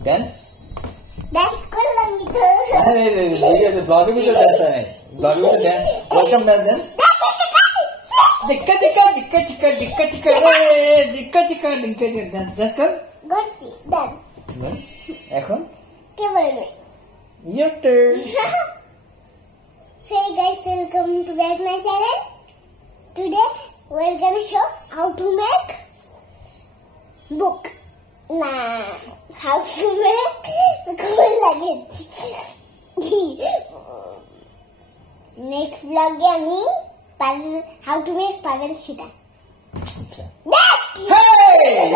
Dance dance করলাম তো আরে রে ভিডিওতে ব্লগে ভিডিও ডান্স है ব্লগে ভিডিও ডান্স ওয়েলকাম ডান্স জিক্কা জিক্কা জিক্কা জিক্কা জিক্কা জিক্কা জিক্কা জিক্কা জিক্কা ডান্স ডান্স কর গর্সি ডান্স এখন কে বলবে your turn Hey guys, welcome to back my channel. Today we're gonna show how to make book. Nah, how to make cool luggage. Next vlog me puzzle how to make puzzle shita. Hey!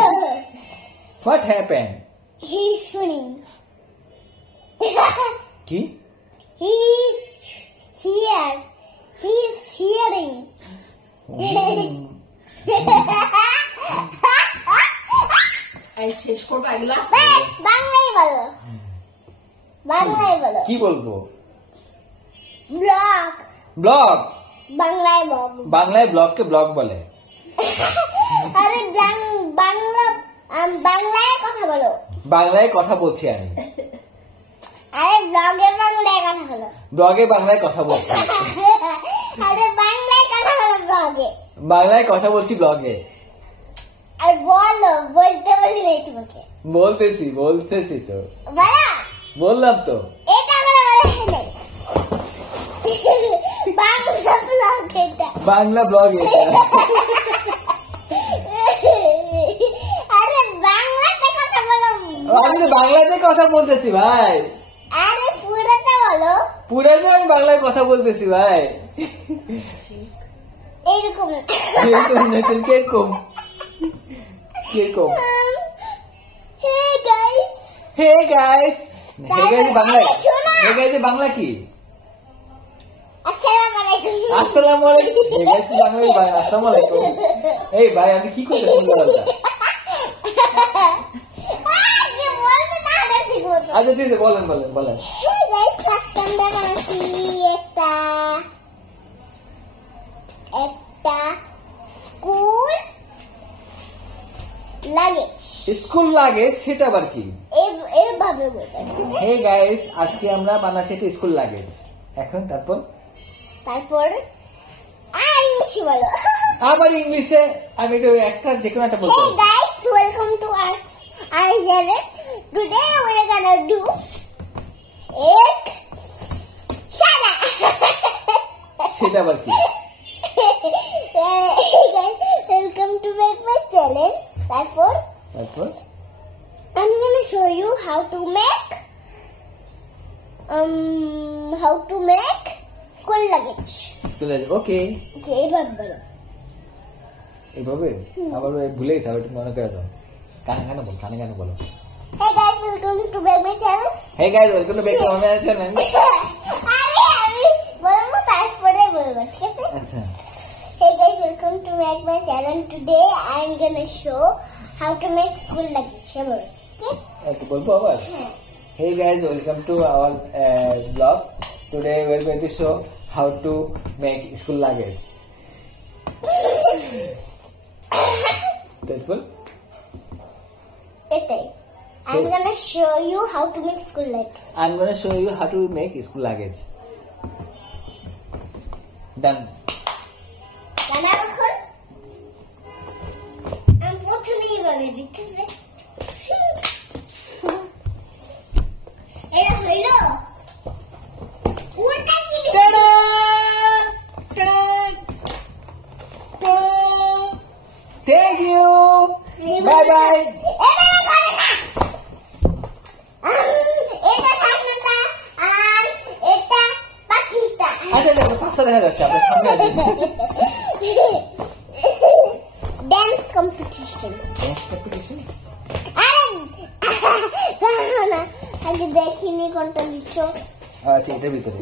What happened? He's shooting. কি He's here. He's hearing. এই শেষ করব এগুলা বাংলায় বলো বাংলায় বলো কি বলবো ব্লগ ব্লগ বাংলায় বলো বাংলায় ব্লগকে ব্লগ বলে আরে বাংলা বাংলায় কথা বলো বাংলায় কথা বলছি আমি আরে ব্লগে বাংলায় কথা বলো ব্লগে বাংলায় কথা বলছি আরে বাংলায় কথা বলো ব্লগে বাংলায় কথা বলছি ব্লগে আর বলো বলতে বলি নাই তোমাকে বলতেছি তো বলা বললাম তো এটা আমরা বলা নাই বাংলা ব্লগ এটা বাংলা ব্লগ এটা আরে বাংলাতে কথা বলো আমি তো বাংলাতে কথা বলতেছি ভাই আরে পুরোটা বলো পুরানো আমি বাংলায় কথা বলতেছি ভাই এইরকম কিরকম হে গাইস বাংলা কি আসসালামু আলাইকুম আসসালামু আলাইকুম বাংলা আসসালামু আলাইকুম এই ভাই আমি কি করতেছি আচ্ছা ঠিক আছে বলেন একটা স্কুল লাগেজ সেটা আবার কি এইভাবে হে গাইস আজকে আমরা বানাচ্ছি একটা স্কুল লাগেজ এখন তারপর ইংলিশে বলো আবার ইংলিশে আমি তো একটা যে কোনো একটা বলবো Hey guys, welcome to our channel. Today we're gonna do egg shada. সেটা আবার কি Hey guys, welcome to my channel. তারপর I'm gonna show you how to make school luggage. School luggage okay এইভাবে বলো এইভাবে আবার ভুলে গেছি আবার একটু মনে করে দাও কানে বলো Hey guys, welcome to my channel. Hey guys welcome to back to my channel আমি বলবো তারপরে বলবো ঠিক আছে আচ্ছা Hey guys, welcome to my channel. Today I'm gonna show how to make school luggage. Okay? Okay বলবো আবার hey guys welcome to our blog today we are going to show how to make school luggage তারপর এটাই I'm gonna show you how to make school luggage. I'm gonna show you how to make school luggage. Done. জানা এখন আমি প্রথমেই বলে দিতেছি এটা হইল উল্টা কি Thank you. Bye bye. এটা থাকনা আর এটা পাখিটা আচ্ছা পাঁচটা দেখা যাচ্ছে আপনার সামনে আছে ডান্স কম্পিটিশন আগে দেখিনি কোনটা দিচ্ছ আচ্ছা এটার ভিতরে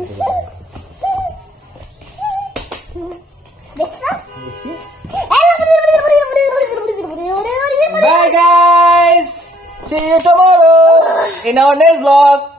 দেখছো দেখছি Bye guys. See you tomorrow in our next vlog.